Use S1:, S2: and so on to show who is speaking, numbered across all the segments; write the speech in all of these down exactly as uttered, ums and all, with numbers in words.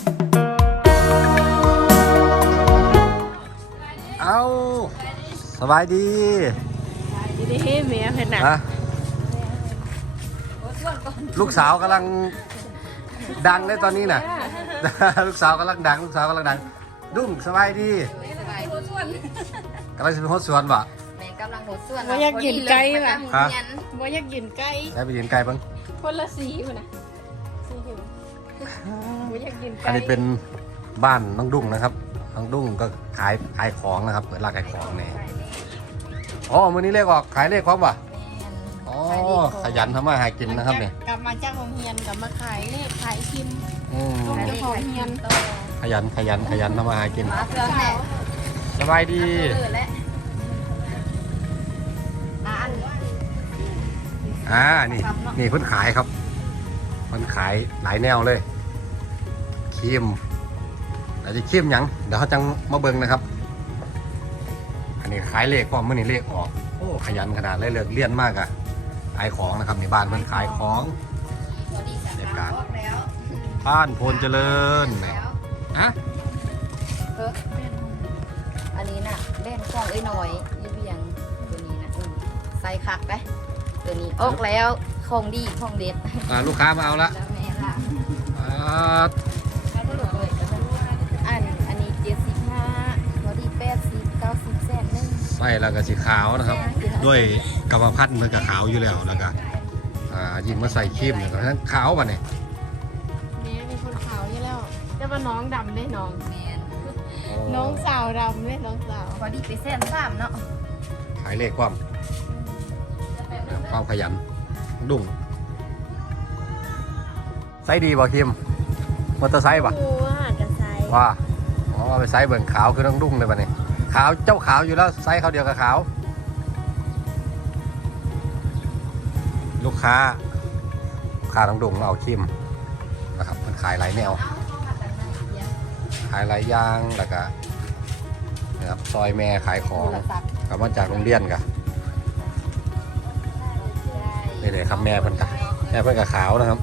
S1: เอาสบายดี
S2: ดีดีเมียเพื่อนน่ะ
S1: ลูกสาวกำลังดังเลยตอนนี้น่ะ ลูกสาวกำลังดังลูกสาวกำลังดังดุ้งสบายดีกำลังจะเป็นโฮสต์สวนบ่
S3: แม่กำลังโหดส่วน
S2: บ่อยากกินไก่ป่ะ
S1: ฮะ
S2: บ่อยากกินไก่
S1: ได้ไปยืนไกลบ้าง
S2: คนละสีมันน่ะสีเขียวบ่อยากกินไก่
S1: อันนี้เป็นบ้านน้องดุ้งนะครับน้องดุ้งก็ขายขายของนะครับเปิดร้านขายของเนี่ยอ๋อมื้อนี้เลขออกขายเลขพร้อมป่ะอ๋อขยันทำมาหากินนะครับเนี่ย
S2: กลับมาจากโรงเรียนกลับมาขายเลขขายชิม
S1: อืม
S2: ลูกเจ้าของเรียน
S1: ขยันขยันขยันทำมาหากิน
S3: มาเพื่อแม่
S1: สบายดี
S3: เออและอัน
S1: อ่านี่นี่เพิ่นขายครับเพิ่นขายหลายแนวเลยครีมเราจะครีมหยังเดี๋ยวเขาจังมาเบิ่งนะครับอันนี้ขายเลขก็มื่อนี้เลขออกโอ้ขยันขนาดเลยเลิกเลี่ยนมากอะขายของนะครับในบ้านเพิ่นขายของ
S3: เด็กการแล้ว
S1: บ้านโพนเจริญเนี่ยอะ
S3: เอออันนี้น่ะเล่นกล้องไอ้หน่อยยูเบียงตัวนี้นะใส่คักไปตัวนี้ออกแล้วของดีของเด็ด
S1: อ่าลูกค้ามาเอาละ
S3: แล้วแม่ละ
S1: อ่า
S3: อันอันนี้เจ็ดสิบห้าพอดีแปดสิบเก้าสิบแสนนึง
S1: ใส่แล้วก็สีขาวนะครับ ด้วยกรรมพันธุ์มันก็ขาวอยู่แล้วแล้วก็อ่ายิงมาใส่ครีมเนี่ยก็ทั้งขาวป่ะเนี่ย
S2: แม่มีคนขาวอยู่แล้วแต่ว่าน้องดำได้น้อง
S3: แม่น
S2: น้องสาวดำได้น้องสาว
S3: พอดีไปแสนสามเนาะ
S1: ขายเลขความความขยันดุ้งไซส์ดีบ่คิมมอเตอร์ไซค์ป่ะ
S2: โอ้หากันไซ
S1: ว่าอ๋อไปไซส์เบิ่งขาวคือต้องดุ้งเลยป่ะเนี่ยขาวเจ้าขาวอยู่แล้วไซส์เขาเดียวกับขาวลูกค้าลูกค้าต้องดุ้งมาเอาคิมนะครับมันขายหลายแนวขายหลายอย่างแล้วก็นะครับซอยแม่ขายของกลับมาจากโรงเรียนกันนี่เลยครับแม่เพิ่นกะแม่เพิ่นกะขาวนะครับ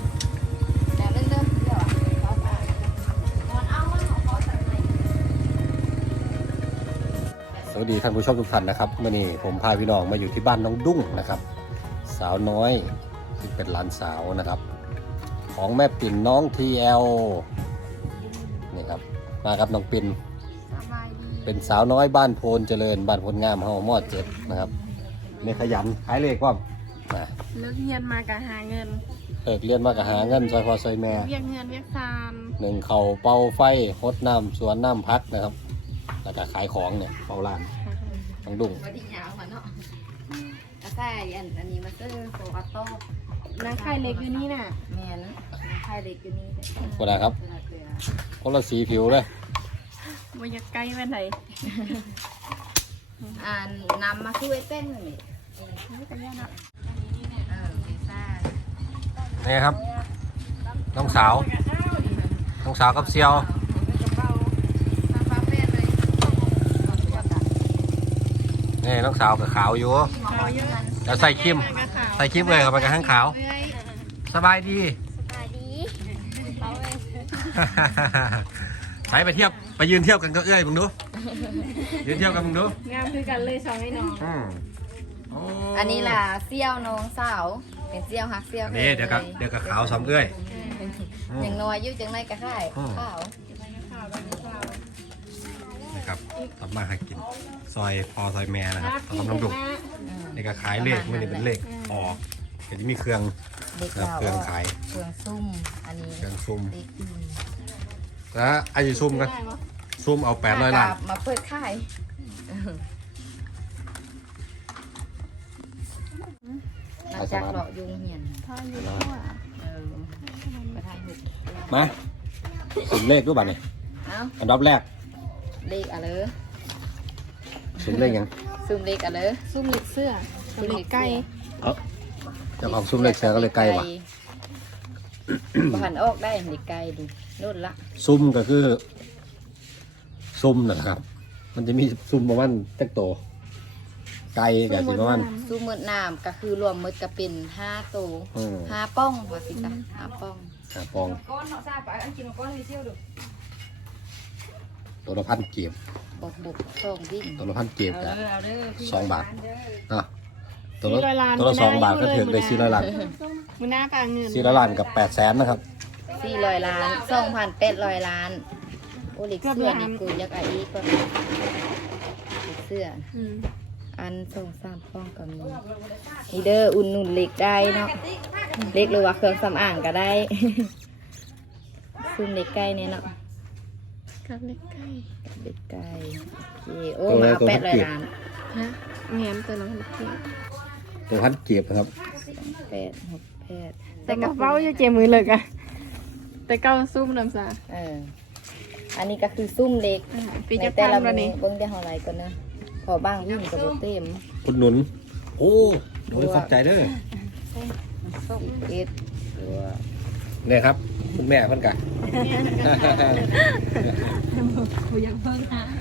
S1: สวัสดีท่านผู้ชมทุกท่านนะครับเมื่อนี้ผมพาพี่น้องมาอยู่ที่บ้านน้องดุ้งนะครับ สาวน้อยซึ่งเป็นหลานสาวนะครับ ของแม่ปิ่นน้องทีเอลนี่ครับมากับน้องปิ่นเป็นสาวน้อยบ้านโพนเจริญบ้านโพนงามเฮามอดเจ็ดนะครับนี่ขยันขายเลขว่านะ
S2: เลิกเรียนมากะหาเงิน
S1: เลิกเรียนมากะหาเงินซอยพอซอยแม่
S2: เวียกเงินเวียกซาน
S1: หนึ่งเข่าเป่าไฟฮดน้ำสวนน้ำพักนะครับแล้วก็ขายของเนี่ยเป่าร้านน้องดุ้ง
S3: วันที่ยาวมาเนาะกาแฟอันอันนี้มาซื้อโฟกัสโต้
S2: นางไข่เล็กอยู่นี่น่ะ
S3: แมนไข่เล็กอยู่นี่
S1: ก็ได้ครับคนละสีผิวเลย
S2: บ่อยากไกลไปไหน
S3: อ่านนำมาคือไอ้เต้นเลย
S2: แต่ย่านะ
S3: เออพิซซ่า
S1: นี่ครับน้องสาวน้องสาวกับเซียว
S3: ซาฟาเฟ่เลย
S1: นี่น้องสาวกับขาวอยู่
S2: ขาวเยอะ
S1: แล้วใส่ครีมใส่ครีมเลยเข้าไปกับข้างขาว
S2: เอ้ย
S1: สบายดี
S2: สบายดีเขาเอ้ย
S1: ไปไปเที่ยวไปยืนเที่ยวกันก็เอ้ยมึงดูยืนเที่ยวกันมึงดู
S2: งามคือกันเลยสองไอ้น้อง
S1: อืมโ
S3: อันนี้ล่ะเซี่ยวน้องสาวเป็นเซี่ยวฮักเซี่ยว
S1: อันนี้เดี๋ยวกับเดี๋ยวกับขาวซ้ำเอ้ย
S3: อย่างน้อยยุ่จังไรก็ได้ข้าว
S1: นะครับทำมาหากินซอยพอซอยแม่นะครับทำน้ำดุกนี่ก็ขายเลขไม่ได้เป็นเลขออกก็จะมีเครื่อง
S3: เด็ก
S1: เครื่องขาย
S3: เครื่องซุ่มอันนี้
S1: เครื่องซุ่ม
S3: เด็กอืม
S1: แล้วไอ้ซุ่มกันซุ่มเอาแปดร้อยล้าน
S3: มาเปิดขายหลังจากเลาะยุงเหียน
S2: พาอยู่ทั่ว
S3: เออไปทายหุด
S1: มาสุ่มเลขด้วยบัตรนี่
S3: เอ้า
S1: อันดับแรก
S3: เลขอะไร
S1: สุ่มเลขยัง
S3: ซุ่มเลขอะไร
S2: ซุ่มเหล็กเสื้อซุ่มเหล็กไก่
S1: เอ้าเจ้าของซุ่มเลขเสือก็เลยไกลว่ะ
S3: ผ่านออกได้เลขไก่ดูนู่นละ
S1: ซุ่มก็คือซุ่มนะครับ มันจะมีซุ่มประมาณแตกโตไกลกับสิประมาณ
S3: ซุ่มมืดน้ำก็คือรวมมืดก็เป็นห้าตัว
S1: อืม
S3: ห้าป้องว่าสิจ้ะห้าป้อง
S1: ซหาฟอง
S3: ก้อนเนาะทราบไปอันกินก้อนให้เชี่ยวดู
S1: ตัวละพันเก็บ
S3: บอกบุกส่งดิ้ง
S1: ตัวละพันเก็บ
S3: เอา
S1: แต่
S3: เด้อเอาเด้อพี่
S1: สองบาท
S3: ร้นเด้อ
S1: เนาะตัวละตัวละสองบาทก็ถึงได้สี่ร้อยล้าน
S2: มือหน้าปลาเงิน
S1: สี่ร้อยล้านกับแปดแสนนะครับ
S3: สี่ร้อยล้านสองพันแปดร้อยล้านโอลิกเสื้อนี่กูยักษ์อาอีก็ลิกเสื้อ
S2: อืม
S3: อันสองสามฟองก็มีนี่เด้ออุ่นนุ่นเล็กได้เนาะเล็กหรือว่าเครื่องสำอางก็ได้ ซุ่มเล็กไก่เนี่ยเนาะ
S2: กับเล็กไก่
S3: เล็กไก่โอเคโอ้มาแปดร้อยล้าน
S2: ฮะเมียนตัวน้องเล็ก
S1: ตัวพันเก็บนะครับ
S3: แปดหกแปด
S2: แต่กระเป๋าอยู่เจมือเลยอะแต่เก้าซุ่มน้ำซา
S3: เอออันนี้ก็คือซุ่มเล็ก
S2: ปี
S3: ใน
S2: จะ
S3: แต่
S2: พัน
S3: ละ
S2: วัน
S3: มื้
S2: นี้
S3: อเบิ้งได้เท่าไหรก่อนนะพอบ้างวิ่งกับเต็ม
S1: คุณหนุน โอ้โดยขอบใจเด้อ
S3: สิบเอ็ดตัว
S1: เนี่ยครับ คุณแม่เพิ่นกัน
S2: กูยังเพิ่งหา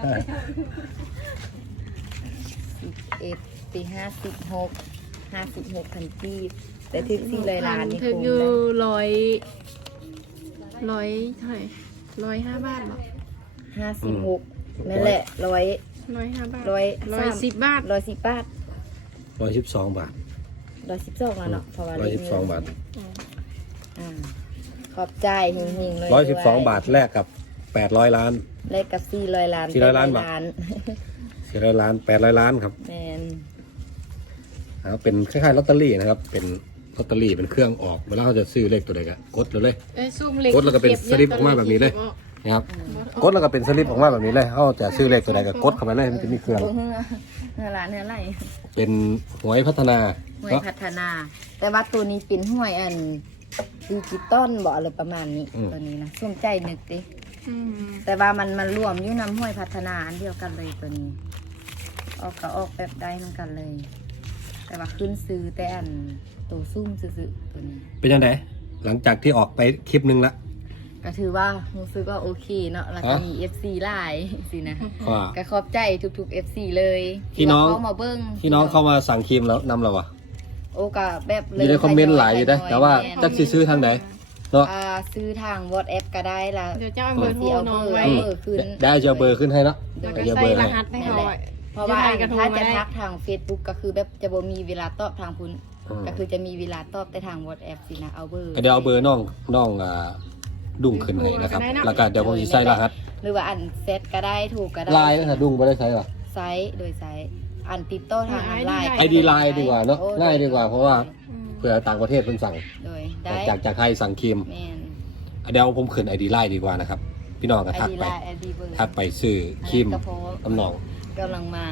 S3: สิบเอ็ดตีห้าสิบหกห้าสิบหกพันกีบแต่ถึงสี่ร้อยล้านนี่
S2: ถึ
S3: ค
S2: ง
S3: ง
S2: อยู่
S3: ได้
S2: ร้อยร้อยเท่าไหร่ร้อยห้าบาทหรอ
S3: ห้าสิบหกนั่นแหละร้อย
S2: ร้อยห้าบาท
S3: ร้อย
S2: ร้อยสิบบาท
S3: ร้อยสิบบาท
S1: ร้อยสิบสองบาท
S3: ร้อยสิบสองแล้วเนาะเพราะว่า
S1: ร้อยสิบสองบาท
S3: อ่าขอบใจหิงหิงๆเลย
S1: ร้อยสิบสองบาทแลกกับแปดร้อยล้าน
S3: แลกกับสี่ร้อยล้าน
S1: สี่ร้อยล้านบาท สี่ร้อยล้านแปดร้อยล้านครับ
S3: แมน
S1: นะครับเป็นคล้ายๆลอตเตอรี่นะครับ เป็นลอตเตอรี่เป็นเครื่องออกเวลาเขาจะซื้อเลขตัวใดก็กดเลยเลย
S2: เอ้ยซุ่มเล็ก
S1: กดแล้วก็เป็นสลิปออกมาแบบนี้เลย นะครับกดแล้วก็เป็นสลิปออกมาแบบนี้เลยเขาจะซื้อเลขตัวใดก็กดเข้าไปเลยมันจะมีเครื่อง
S3: เฮือเฮือล้านเฮือไร
S1: เป็นหวยพัฒนา
S3: ห้วย
S1: เนาะ
S3: พัฒนา แต่ว่าตัวนี้เป็นห้วยอันดิจิตอลบ่อะไรประมาณนี้
S1: อืม
S3: ตัวนี้นะสนใจนึกดิ
S2: อืม
S3: แต่ว่ามันมันรวมอยู่น้ำห้วยพัฒนาอันเดียวกันเลยตัวนี้ ออกก็ออกแบบได้เหมือนกันเลย แต่ว่าขึ้นซื้อแต่อันตัวซุ่มซื้อๆตัวนี้
S1: เป็นยังไงหลังจากที่ออกไปคลิปหนึงละ
S3: ก็ถือว่ารู้สึกว่าโอเคเนาะแล้วก็
S1: ฮะ
S3: มี เอฟ ซี หลายสินะ
S1: ว่า
S3: ก็ขอบใจทุกๆ เอฟ ซี เลย
S1: พี่น้อง
S3: ที่ว่าเข้ามาเบิ้ง
S1: พี่น้องเข้ามาสั่งครีมแล้วนำเราอะ
S3: โอ้ก็แบบ
S1: มีในคอมเมนต์หลายอยู่นะแต่ว่าจักสิซื้อทางไหนเนาะ
S3: อ่าซื้อทาง WhatsApp ก็ได้ละ
S2: เดี๋ยวเจ้าเอาเบอร์โทรน้องไว้
S3: เอาเบอร์ขึ้น
S1: ได้จะเอาเบอร์ขึ้นให้เนาะ
S2: แล้วก็
S1: เดี๋ยว
S2: ใส่
S1: เบอร์
S2: ร
S1: ให้
S2: หัสให้เขาอะ
S3: เพราะว่า
S2: ยังไงก็โทร
S3: ถ้า
S2: มา
S3: จะ
S2: ได้
S3: ทักทาง Facebook ก็คือแบบจะบ่มีเวลาตอบทางพุ่น
S1: อืม
S3: ก็คือจะมีเวลาตอบแต่ทาง WhatsApp สินะเอาเบอร์
S1: ก็เดี๋ยวเอาเบอร์น้องน้องอ่าดุ้งขึ้นให้นะครับ แล้วก็เดี๋ยวผมจะใส่รหัส
S3: หรือว่าอันเซตก็ได้ถูกก็ได้
S1: ไลน์นะดุ้งไม่ได้ใช้หรอ
S3: ไซส์โดยไซส์อันติดต่อทางไลน์
S1: ไอดีไลน์ดีกว่าเนาะ
S3: โอ้
S1: ง่ายดีกว่าเพราะว่า
S2: อืม
S1: เผื่อต่างประเทศเพิ่นสั่ง
S3: โดยได้
S1: จากจากไทยสั่งครีม
S3: แมน
S1: เดี๋ยวผมขึ้นไอดีไลน์ดีกว่านะครับ พี่น้องก็
S3: ไอ
S1: ทัก
S3: ดี
S1: ไป
S3: ไลน์ไอดีเบอร์
S1: ทักไปซื้อครีม
S3: กระเพาะ
S1: น้ำหนอง
S3: กำลังมา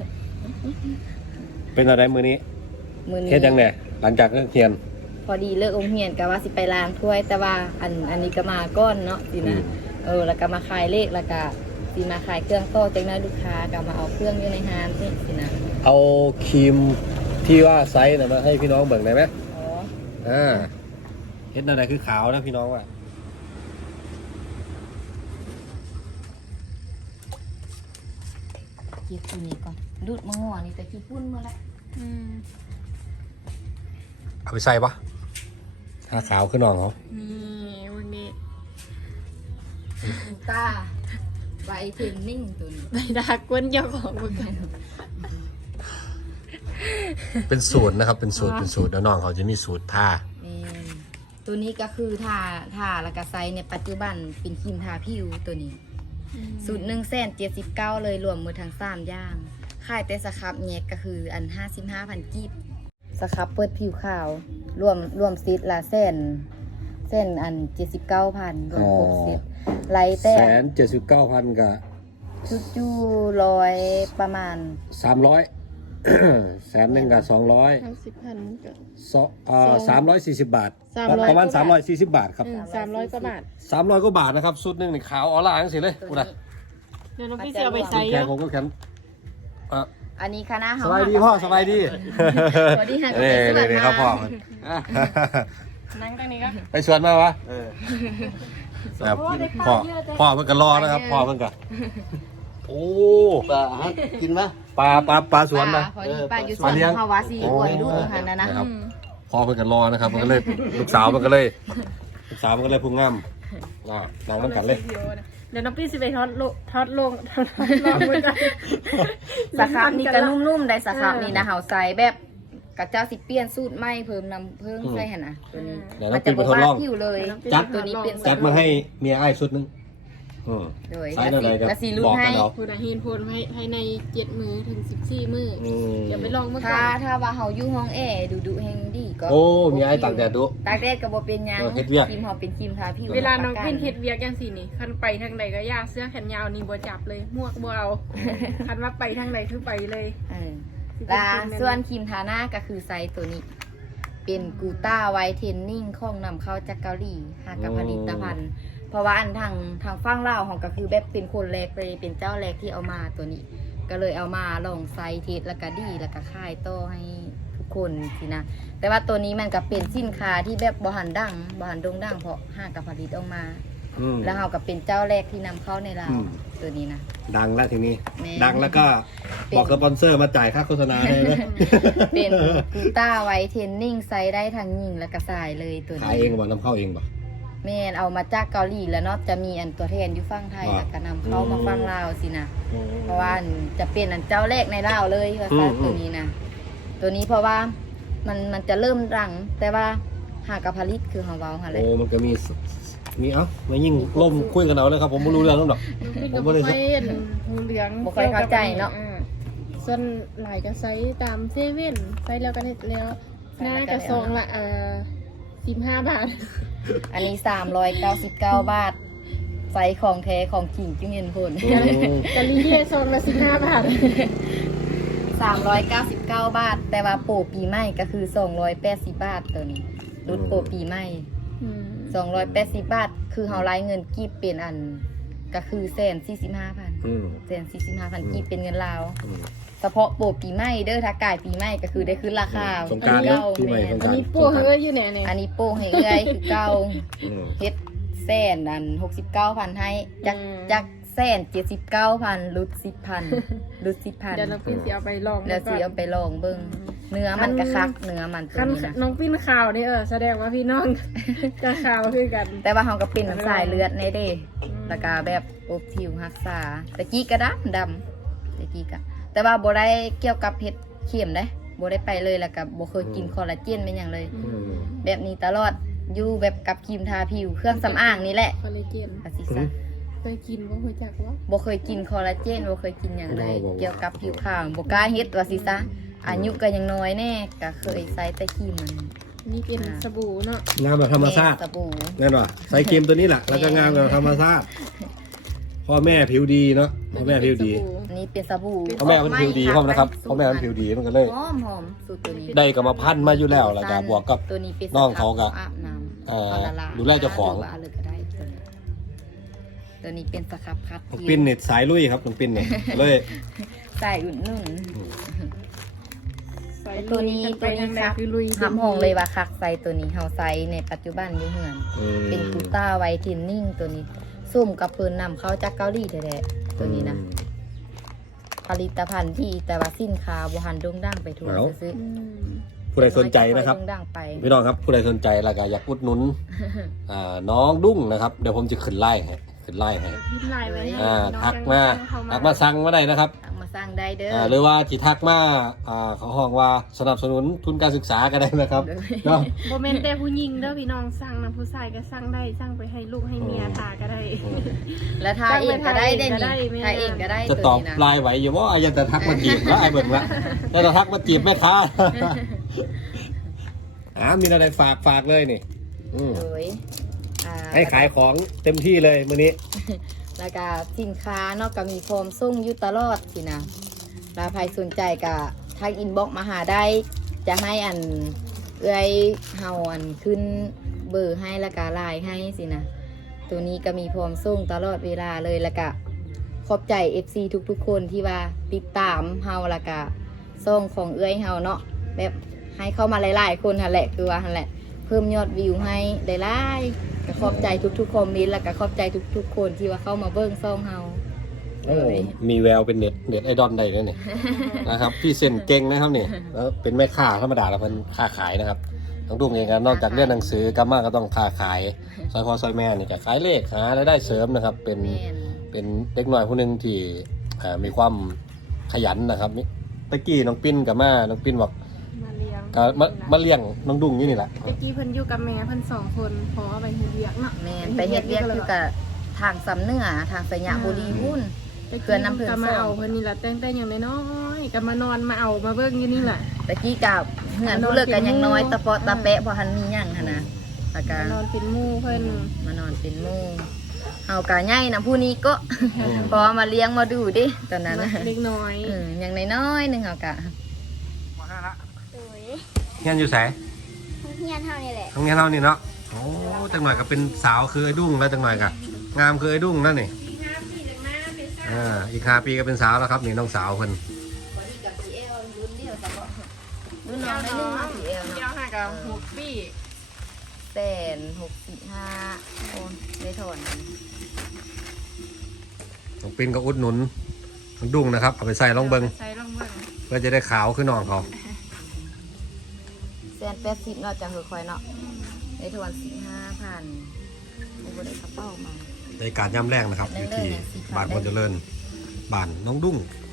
S1: เป็นอะไรมือนี้
S3: มือนี้
S1: เฮ็ดยังไงหลังจากเลิกเรียน
S3: พอดีเลิกโรงเรียนก็ว่าสิไปล้างถ้วย แต่ว่าอันอันนี้ก็มาก้อนเนาะสิ
S1: อื
S3: นะ
S1: ม
S3: เออแล้วก็มาขายเลขแล้วก็สิมาขายเครื่องโต๊ะจากนั้นลูกค้าก็มาเอาเครื่องอยู่ในห้างนี่สินะ
S1: เอาครีมที่ว่าไซส์น่ะมาให้พี่น้องเบิ่งได้ไหม
S3: อ๋อ
S1: อ่าเฮ็ดอะไรคือขาวนะพี่น้องว่ะ
S3: เก็บตัวนี้ก่อนดูดมะม่วงนี่แต่ขี้ปุ้นมาแล้ว
S2: อืม
S1: เอาไปใส่ปะถ้าขาวขึ้นน้องเขา
S2: นี่วันนี้
S3: ตาใบเทนนิ่งตัวนี้
S2: ไปดักกวนเจ้าของเหมือนกัน
S1: เป็นสูตรนะครับ เป็นสูตรเป็นสูตรแล้วน้องเขาจะมีสูตรทา
S3: นี่ตัวนี้ก็คือทาทาแล้วก็ไซส์ในปัจจุบันเป็นครีมทาผิวตัวนี้ สูตรหนึ่งแสนเจ็ดสิบเก้าเลยรวมมือทั้งสามอย่างค่ายแต่สครับแยกก็คืออันห้าสิบห้าพันกีบสครับเปิดผิวขาว รวมรวมซิดละเส้นเส้นอันเจ็ดสิบเก้าพันรวมครบซิดไล่แต่
S1: แสนเจ็ดสิบเก้าพันกับ
S3: ชุดจูร้อยประมาณ
S1: สามร้อย แสนหนึ่งกับสองร้อย
S2: ห้าสิบพันก็
S1: สองอ่าสามร้อยสี่สิบบาท
S2: สามร้อย
S1: ประมาณ
S2: กว่า
S1: สามร้
S2: บา
S1: อย
S2: ท
S1: สี่สิบบาทครับ
S2: อืมสามร้อยกว่าบาท
S1: สามร้อยกว่าบาทนะครับสูตรหนึ่งนี่ขาวออร่าจังสิเลย
S3: ตัว
S1: กู
S3: นี้
S1: นะ
S2: เดี๋ยวน้องพี่จะเอาไปใส่
S1: แขน
S2: เนาะ
S1: ผมก็แขนอ่ะ
S3: อันนี้คณะ
S1: ส
S3: เฮา
S1: บายดีพ่อสบายดี
S3: สวัสดีค่ะ
S1: นี่
S3: สวัสดี
S1: นี่
S3: ค่ะ
S1: ครับพ่อ
S2: นั่งตรงนี้ก็
S1: ไปสวนมาวะครับพ่อพ่อเพิ่งกันรอนะครับพ่อเพิ่งกันโอ้
S4: ปลาฮะกินไหม
S1: ปลาปลาปลาสวนนะ
S3: พอดีป้าอยู่ส
S1: ป
S3: ว
S1: ลาน เลี้ยง
S3: ภาวะสีอวยลูกหันนะนะ
S1: นะครับพ่อเพิ่งกันรอนะครับมันก็เลยลูกสาวมันก็เลยลูกสาวมันก็เลยพุงงามอ่านั่งน้ำกันเลย
S2: เดี๋ยวน้องปี้สิไปทอดโลทอดลงทอดลงมือกัน
S3: สครับนี่ก็นุ่มๆได้สครับนี่นะเฮาใส่แบบกระเจ้าสิเปลี่ยนสูตรใหม่เพิ่มน้ำเพิ่มใส่หั่นน่ะตัวนี้
S1: เดี๋ยว
S3: มั
S1: น้
S3: น
S1: อง
S3: จะ
S1: ปิ่น
S3: บ่
S1: ไปทดล
S3: ว่า
S1: อง
S3: ผิวเลย
S1: จัด
S3: ตัวนี้เป็น
S1: จัดมาให้เมียไอ้ายชุดหนึงอืม
S3: โดย
S1: ใส่อะไรกัน
S3: กระสีรุ่
S1: บ
S3: น
S1: อกกั
S3: ให้
S1: นเอา
S2: พูดหินพูดให้ให้ในเจ็ดมือถึงสิบสี่มือ
S1: อืม
S2: เดี๋ยวไปลองเมื่อก่
S3: ถ้า
S2: อน
S3: ถ้าว่าเฮาอยู่ห้องแอร์ดุๆแฮงดีก็
S1: โอ้เมียไอ้ายตากแดดดู
S3: ตากแดดก็บ่เป็นหยัง
S1: เออเฮ็ดเวียก
S3: ครีมเฮาเป็นครีมทาผิว
S2: เวลาน้องปิ้นเฮ็ดเวียกอย่างสี่นี่คันไปทางใดก็ยากเสื้อแขนยาวนี่บ่จับเลยหมวกบ่เอาคันว่าไปทางใดคือไปเลย
S3: เออแลาส่วนครีมทาหน้าก็คือไซส์ตัวนี้ เป็นกูต้าไวท์เทนนิ่งของนำเข้าจากเกาหลีหากับผลิตภัณฑ์ เพราะว่าอันทางทางฝั่งลาวของก็คือแบบเป็นคนแรกเลยเป็นเจ้าแรกที่เอามาตัวนี้ ก็เลยเอามาลองไซส์เทสแล้วก็ดีแล้วก็ค่ายต่อให้ทุกคนสินะแต่ว่าตัวนี้มันก็เป็นสินค้าที่แบบบ่หันดังบ่หันโด่งดังเพราะหากับผลิตออกมา
S1: อืม
S3: แล้วเราก็เป็นเจ้าแรกที่นำเข้าในลาว
S1: อืม
S3: ตัวนี้นะ
S1: ดังแล้วทีนี้
S3: แม่
S1: ดังแล้วก็บอกสปอนเซอร์มาจ่ายค่าโฆษณาให้นะ
S3: เป็นกูต้าไวท์เทนนิ่งไซส์ได้ทั้งหญิงและกระสายเลยตัว
S1: ขาย
S3: นี้
S1: เองบ่นำเข้าเองบ่
S3: แม่นเอามาจากเกาหลีแล้วเนาะจะมีอันตัวแทนอยู่ฝั่งไทย
S1: อ่า
S3: แล้วก็นำเข้ามา
S1: อืม
S3: ฝั่งลาวสินะเพราะว่าอันจะเป็นอันเจ้าแรกในลาวเลยว่าซะ
S1: อืม
S3: ตัวนี้นะตัวนี้เพราะว่ามันมันจะเริ่มรัง แต่ว่าหากกับผลิตคือของเราค่ะเลย
S1: โอ้มันก็มีสมีเอ้ามายิ่งล่มคุยกันเอาเลยครับผมไม่รู้เรื่องแล้วหรอก
S2: น้องปิ้นก็บ่ค่อยเห็นหูเหลือง
S3: บ่ค่อยเข้าใจเนาะ
S2: อ่ส่วนหลายก็ใช้ตามเซเว่นใช้แล้วก็เฮ็ดแล้วหน้ากระซองละเอ่อสิบห้าบาท
S3: อันนี้สามร้อยเก้าสิบเก้าบาทไซส์ของแท้ของจริงจึงเห็นผล
S1: อืม
S2: กะลีเย่ซองละสิบห้าบาท
S3: สามร้อยเก้าสิบเก้าบาท แต่ว่าโปรปีใหม่ก็คือสองร้อยแปดสิบบาทตัวนี้รุ่นโปรปีใหม่
S2: อืม
S3: สองร้อยแปดสิบบาท คือเฮาไล่เงินกีบเป็นอัน ก็คือแสนสี่สิบห้าพัน
S1: อืม
S3: แสนสี่สิบห้าพันกีบเป็นเงินลาว
S1: อืม
S3: เฉพาะโปรปีใหม่เด้อถ้ากายปีใหม่ก็คือได้ขึ้นราคา
S1: สงกรานต์เนอะปีใหม่สงก
S2: อั
S1: รานต์
S2: นนี้ปูเฮ้ยอยู่เนี่ยเนี่ย
S3: อันนี้โปรให้เอื้อยคือเก่า
S1: อืม
S3: เฮ็ดแสนอันหกสิบเก้าพันให้จากจากแสนเจ็ดสิบเก้าพันลดสิบพันลดสิบพัน
S2: เดี๋ยวน้องปิ้นสิเอาไปลอง
S3: แล้วสิเอาไปลองเบิ่งเนื้อมันกระคักเนื้อมันตัว
S2: คัน
S3: นี้นะ
S2: น้องปิ้นข่าวนี่เออแสดงว่าพี่น้อง จะข่าวคือกัน
S3: แต่ว่าเฮาก็เป็นสายเลือดในเด้แล้วก็แบบอบผิวรักษาตะกี้ก็ดำดำตะกี้ก็แต่ว่าบ่ได้เกี่ยวกับเฮ็ดเข็มเด้บ่ได้ไปเลยแล้วก็บ่เคยกินคอลลาเจนเป็นหยังเลย
S1: อืม
S3: แบบนี้ตลอดอยู่แบบกับครีมทาผิวเครื่องสำอางนี่แหละ
S2: คอลลาเจน
S3: อาซิซะ
S2: เคยกินบ่เคยจักว่า
S3: บ่เคยกินคอลลาเจนบ่เคยกินหยังเลย
S1: บ่บ่บ่
S3: เกี่ยวกับผิวขาวบ่กล้าเฮ็ดว่าซิซะอายุก็ยังน้อยแน่ก็เคยใช้แต่ครีมมัน
S2: นี่เป็นสบู่เนาะ
S1: งามแบบธรรมชาติ
S3: สบู่
S1: แน่นอนใส่เกมตัวนี้แหละแล้วก็งามแบบธรรมชาติพ่อแม่ผิวดีเนาะพ่อแม่ผิวดี
S3: อันนี้เป็นสบู่
S1: พ่อแม่มันผิวดีพ่อมนะครับพ่อแม่มันผิวดีมันก็เลย
S3: หอมหอมสูตรตัวนี้
S1: ได้กับมาพันมาอยู่แล้วแล้วก็บวกกับ
S3: ตัวนี้เป็น
S1: น้องเขาก็
S3: อาบน้ำ
S1: เอ่อ
S3: เอาละลาย
S1: ดูแลเจ้าของ
S3: หรืว่าอะไรก็ได้ตัวนี้ตัวนี้เป็นสครับคัด
S1: น้องปิ้นเน็ตสายลุยครับน้องปิ้นเนี่ยเลย
S3: ใส่อุ่นนุ่น
S2: ใส่
S3: ตัวนี้
S2: ลุยกั
S3: ตัว
S2: ไป
S3: นี้
S2: ทางใด
S3: ครับ
S2: คือลุย
S3: ทำห้องเลยว่าคักใส่ตัวนี้เฮาใส่ในปัจจุบันอยู่เหือน
S1: อืม
S3: เป็นกูต้าไวท์เทนนิ่งตัวนี้ซุ่มกับเพิ่นนำเข้าจากเกาหลีแท้ๆตัวนี้นะผลิตภัณฑ์ที่แต่ว่าสินค้าบ่หันโด่งดังไปทั่วซื้อ
S2: อืม
S1: ผู้ใดสนใจนะครับ
S3: โด่งดังไป
S1: พี่น้องครับผู้ใดสนใจแล้วก็อยากอุดหนุนอ่าน้องดุ้งนะครับเดี๋ยวผมจะขึ้นไล่ให้ขึ้นไล่ให้
S2: พิมพ์ไลน์ไว้ให้
S1: อ่า
S2: น้อง
S1: ทัก
S2: จัง
S1: มา
S2: เข้
S1: ทักมาสั่งมาได้นะครับ
S3: เอามาสร้างได้เด้อ
S1: อ่าหรือว่าที่ทักมาอ่าเขาห้องว่าสนับสนุนทุนการศึกษาก็ได้นะครับเนาะ
S2: โมเมนต์แต่ผู้หญิงเด้อพี่น้องสั่งนะผู้ชายก็สั่งได้สั่งไปให้ลูกให้เมียทาก็ได้
S3: แล้วทาเองก็ได้ได้
S2: ก็ได้
S3: นี่
S2: แม่
S3: ทาเองก็ได้
S1: จะ
S3: ตัว
S1: ตอบ
S3: นี้นะ
S1: ไลน์ไหวอยู่ว่าอายังจะทักมาจีบแล้วไอ้เบิ่งละแล้วจะทักมาจีบแม่ค้าอ่ามีอะไรฝากฝากเลยนี่อืม
S3: โดยอ่า
S1: ให้ขายของเต็มที่เลยมื้อนี้
S3: แล้วก็สินค้าเนอกก็มีพร้อมส่งอยู่ตลอดสินะถ้าใครสนใจก็ทักอินบ็อกมาหาได้ จะให้อันเอื้อยเฮาอันขึ้นเบอร์ให้แล้วก็ไลน์ให้สินะตัวนี้ก็มีพร้อมส่งตลอดเวลาเลยแล้วก็ขอบใจ เอฟ ซี ทุกๆคนที่ว่าติดตามเฮาแล้วก็ส่งของเอื้อยเฮาเนาะแบบให้เข้ามาหลายๆคนหั่นแหละคือว่าหั่นแหละเพิ่มยอดวิวให้หลายๆก็ขอบใจทุกๆคอมเมนต์แล้วก็ขอบใจทุกๆคนที่ว่าเข้ามาเบิ่งซ่องเฮา
S1: โอ้มีแววเป็นเน็ตเน็ตไอดอลได้เลยเนี่ย นะครับพี่เซนเก่งนะครับเนี่ยแล้วเป็นแม่ค้าธรรมดาแล้วเป็นค้าขายนะครับน้องดุ้งเองนอกจากเรียนหนังสือกลับมาก็ต้องค้าขายซอยพ่อซอยแม่นี่ก็ขายเลขหารายได้เสริมนะครับเป็น
S3: แม่น
S1: เป็นเด็กน้อยผู้หนึงที่อ่ามีความขยันนะครับตะกี้น้องปิ้นกับมาน้องปิ้นบอก
S2: มาเลี้ยง
S1: ก็มามาเลี้ยงน้องดุ้งนี่นี่แหละ
S2: ตะกี้เพิ่นอยู่กับแม่เพิ่นสองคนพอเอาไปเฮ็ดเวียกเนาะ
S3: แม่นไปเฮ็ดเวียกอยู่กับทางสำเนื้อทางสยามบุรีพุ่น เพื่อนน้ำเพื่อน
S2: ก็มา
S3: ส่ง
S2: เอาเพิ่นนี่แหละแต่งแต่อย่างน้อยๆก็มานอนมาเอามาเบิ่งอยู่นี่แหละ
S3: ตะกี้กับเงินผู้เลิกกันยังน้อยตะเปาะตะแปะบ่ทันมีหยังหั่นนะแล้วก็
S2: มานอนเป็นหมู่เพิ่น
S3: มานอนเป็นหมู่เฮากะใหญ่นะผู้นี้ก็ พอมาเลี้ยงมาดูดิตอนนั้นนะ
S2: เล็กน้อย
S3: อืมอย่างน้อยๆหนึงเฮากะ
S5: โอ้ย
S1: เฮียนอยู่ไส
S5: เฮียนเท่านี้แหละ
S1: ตรงนี้เท่านี้เนาะโอ้จังหน่อยก็เป็นสาวคือไอ้ดุ้งแล้วจังหน่อยก็งามคือไอ้ดุ้งนั่นนี่อ่าอีกห้าปีก็เป็นสาวแล้วครับนี่น้องสาวเพิ่น
S3: บ่ดีกับพี่เอลรุ่นเดียวซะบ่รุ่นน้องได้นึงมาพี่เอล
S2: เดียว
S3: เนาะ
S2: ห้ากับหกปี
S3: แสนหกสิบห้าโอนได้ถอน
S1: น้องปิ้นก็อุดหนุนน้องดุ้งนะครับเอาไปใส่ลองเบิง
S2: ใส่ลองเบิ่ง
S1: เพื่อจะได้ขาวขึ้นน้องเขา
S3: แสนแปดสิบเนาะจังคือคอยเนาะได้ถอนสิบห้าพันได้บ่ได้กระเป๋ามา
S1: ในการย่ำแรกนะครับอยู่ที่บ้านคนเจริญบ้านน้องดุ้ง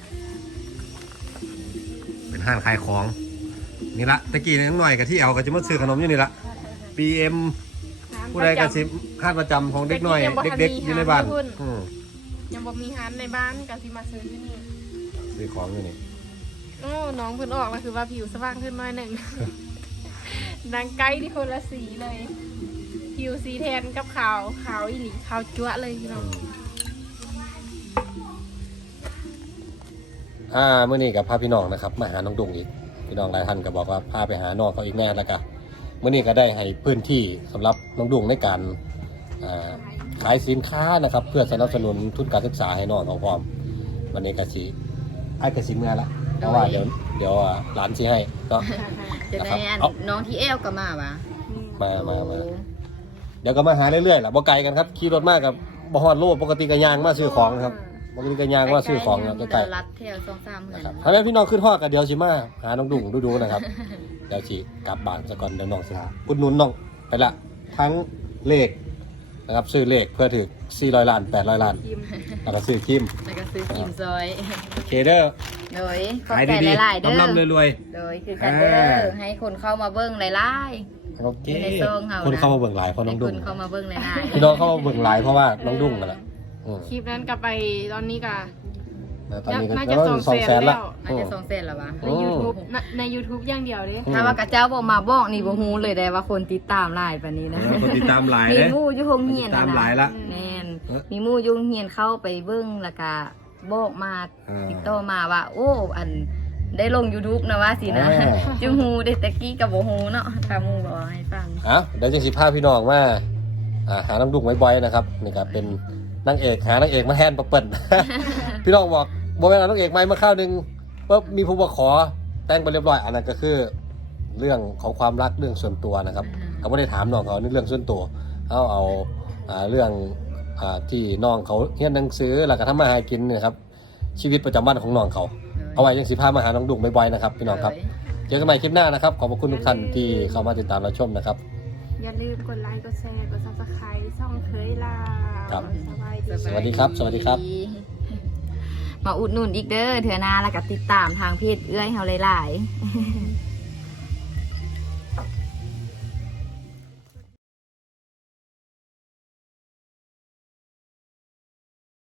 S1: เป็นห้างขายของนี่ละตะกี้นิดหน่อยกับที่เอาก็จะมาซื้อขนมอยู่นี่ละ บี เอ็ม ผู้ใดก็สิห้านประจำของเด็กน้อยเด็กๆอยู่ในบ้านอืม
S2: ยังบ่มีร้านในบ้านก็สิมาซื้อที่นี่
S1: ซื้อของอยู่นี่
S2: โอ้น้องเพิ่นออกแล้วคือว่าผิวสว่างขึ้นหน่อยหนึง ดังไกลที่คนละสีเลย ผิวสีแทนกับขาวขาวอีหลีขาวจั๊วะเลยพี่น้อง
S1: อ่าเมื่อนี้กับพาพี่น้องนะครับมาหาน้องดุ้งอีกพี่น้องหลายท่านก็บอกว่าพาไปหาน้องเขาอีกแน่แล้วก็เมื่อนี้ก็ได้ให้พื้นที่สำหรับน้องดุ้งในการอ่าขายสินค้านะครับ เพื่อสนับสนุนทุนการศึกษาให้น้องเขาพร้อมวันนี้ก็สิไอ้กระสิเมื่อละเพราะว่าเดี๋ยวเดี๋ยวอ่าหลานสิให้ก็
S3: จะได้อัน
S1: เอา
S3: น้องที่เอลก็มาวะ
S1: มามามาเดี๋ยวก็มาหาเรื่อยๆแหละบ่ไกลกันครับขี่รถมากกับบ่ฮอดโลปกติก็ย่างมาซื้อของนะครับปกติก็ย่างมาซื้อของครับใกล้ๆ
S3: รัดแถวสองสามเหมือน
S1: นะครับถ้าแม่พี่น้องขึ้นฮอดก็เดี๋ยวสิมาหาน้องดุ่งดูๆนะครับ เดี๋ยวสิกลับบ้านซะก่อนเดี๋ยวน้องสิหาอุดหนุนน้องไปละทั้งเลขนะครับซื้อเลขเพื่อถึงสี่ร้อยล้านแปดร้อยล้าน
S2: ทีม
S1: แล้วก็ซื้อคิม
S3: แล้วก็ซื้อกิมซอย
S1: เคเดอร์
S3: โดยขอบ
S1: ขาย
S3: ใจ
S1: ดี
S3: หลายๆ
S1: ๆ
S3: เด้อ
S1: ร่ำๆรวย
S3: โดยคือกันเด้อ
S1: อ่า
S3: ให้คนเข้ามาเบิ้งหลาย
S1: ๆโอเค
S3: อยู่ในซองเฮานะ
S1: คนเข้ามาเบิ่งหลายเพ
S3: ๆ
S1: ราะน้
S3: ให้
S1: อง
S3: ค
S1: ดุ่ง
S3: นเข้ามาเบิ้งหลายๆ
S1: พี่น้องเข้ามาเบิ่งหลายเพราะว่าน้องดุ่งนั่นแหละอืม
S2: คลิปนั้นกลับไปตอนนี้ก็
S1: นะตอนนี้ก็
S2: น่า
S1: แล้
S2: จะ
S1: ว
S2: สอง
S1: สองแสน
S2: แสนแล้
S1: ละ
S2: ว
S3: น่าจะสองแสนแล้ววะ
S2: ใน YouTube ในใน YouTube อย่างเดียวเด้
S1: อืม
S3: ถ้าว่ากระเจ้าบอกมาบอกนี่บ่ฮู้เลยได้ว่าคนติดตามหลายปานนี้นะ
S1: เออคนติดตามหลาย
S3: มี
S1: เลย
S3: หมู่อยู่โรงเรียน
S1: ติดตามหลายละ
S3: แม่น
S1: เออ
S3: มีหมู่อยู่โรงเรียนเข้าไปเบิ่งแล้วก็บอกมา
S1: อ่า
S3: ติดต่อมาว่า โอ้อันได้ลง YouTube นะว่าสินะ
S1: อ่า
S3: จึงฮู้ได้แต่กี้ก็บ่ฮู้เนาะถ้าหมู่บอกให้ฟัง
S1: อ่ะเดี๋ยวจังสิพาพี่น้องมาอ่าหาน้องดุ่งบ่อยๆนะครับนี่ก็เป็นนางเอกหานางเอกมาแทนปะเปิ้ล พี่น้องบอกบอกว่าน้องเอกไม่มาข้าวหนึงปุ๊บมีผู้มาขอแต่งไปเรียบร้อยอันนั้นก็คือเรื่องของความรักเรื่องส่วนตัวนะครับ
S3: อืม
S1: เขาไม่ได้ถามน้องเขานี่เรื่องส่วนตัวเอาเอาอ่าเรื่องอ่าที่น้องเขาเรียนหนังสือแล้วก็ทำมาหากินเนะครับชีวิตประจำวันของน้องเขาเอาไว้ยังสิพามาหาน้องดุ่งบ่อยๆนะครับพี่น้องครับเจอกันใหม่คลิปหน้านะครับขอบพระคุณทุกท่านที่เข้ามาติดตามรับชมนะครับ
S2: อย่าลืมกดไลค์กดแชร์กด Subscribe ช่องเคยลาว
S1: ครับ
S2: สบายดี
S1: สวัสดีครับสวัสดีครับ
S3: มาอุดหนุนอีกเด้อเถื่อหนาแล้วก็ติดตามทางเพจเอื้อยเฮาหลายๆ